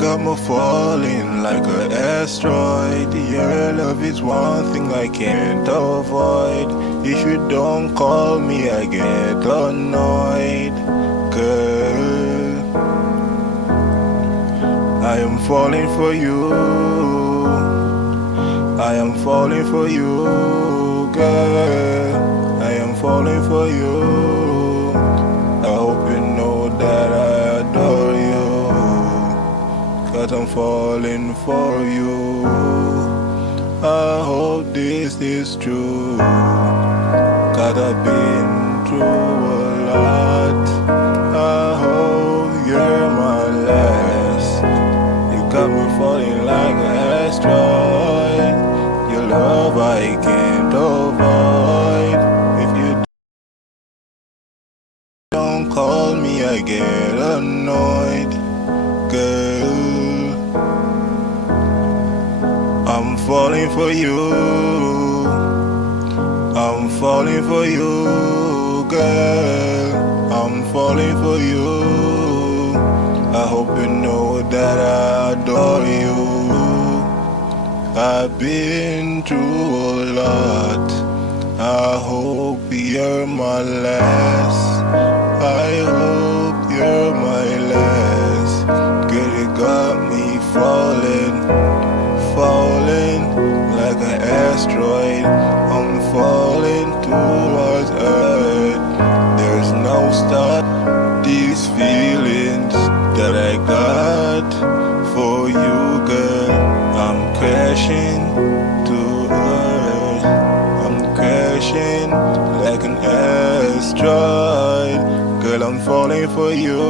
got me falling like an asteroid. Your love is one thing I can't avoid. If you don't call me, I get annoyed. Girl, I am falling for you. I am falling for you, girl. I am falling for you. I hope you know that I adore you, 'cause I'm falling for you. I hope this is true, 'cause I've been through a lot. I hope you're my last. You got me falling like an asteroid. Your love I can't avoid. If you don't call me, I get annoyed. Girl, I'm falling for you. I'm falling for you, girl. I'm falling for you. I hope you know that I adore you. I've been through a lot. I hope you're my last. I hope you're my last. Girl, you got me falling, falling like an asteroid. I'm falling towards Earth. There's no stop. These feelings that I got for you, girl, I'm crashing to Earth. I'm crashing like an asteroid. Girl, I'm falling for you.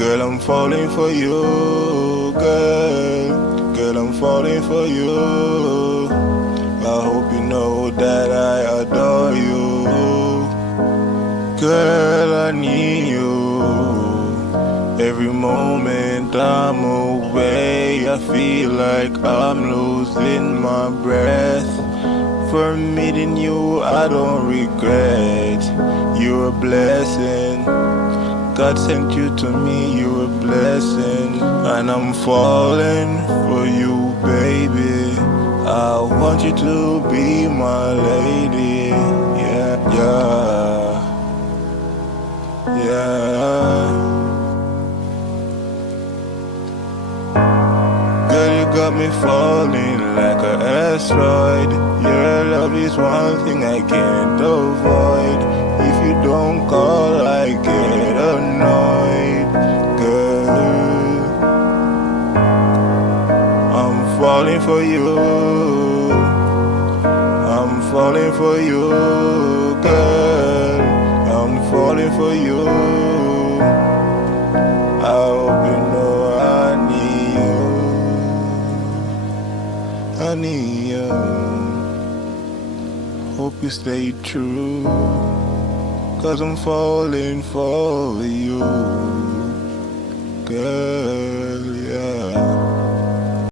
Girl, I'm falling for you, girl. Girl, I'm falling for you. I hope you know that I adore you. Girl, I need you. Every moment I'm away, I feel like I'm losing my breath. For meeting you, I don't regret. You're a blessing. God sent you to me, you're a blessing. And I'm falling for you, baby. I want you to be my lady. Yeah, yeah, yeah. Girl, you got me falling like an asteroid. Your love is one thing I can't avoid. If you don't call, I get annoyed. Girl, I'm falling for you. I'm falling for you, girl. I'm falling for you. I hope you know I need you. I need you. Hope you stay true, 'cause I'm falling for you, girl.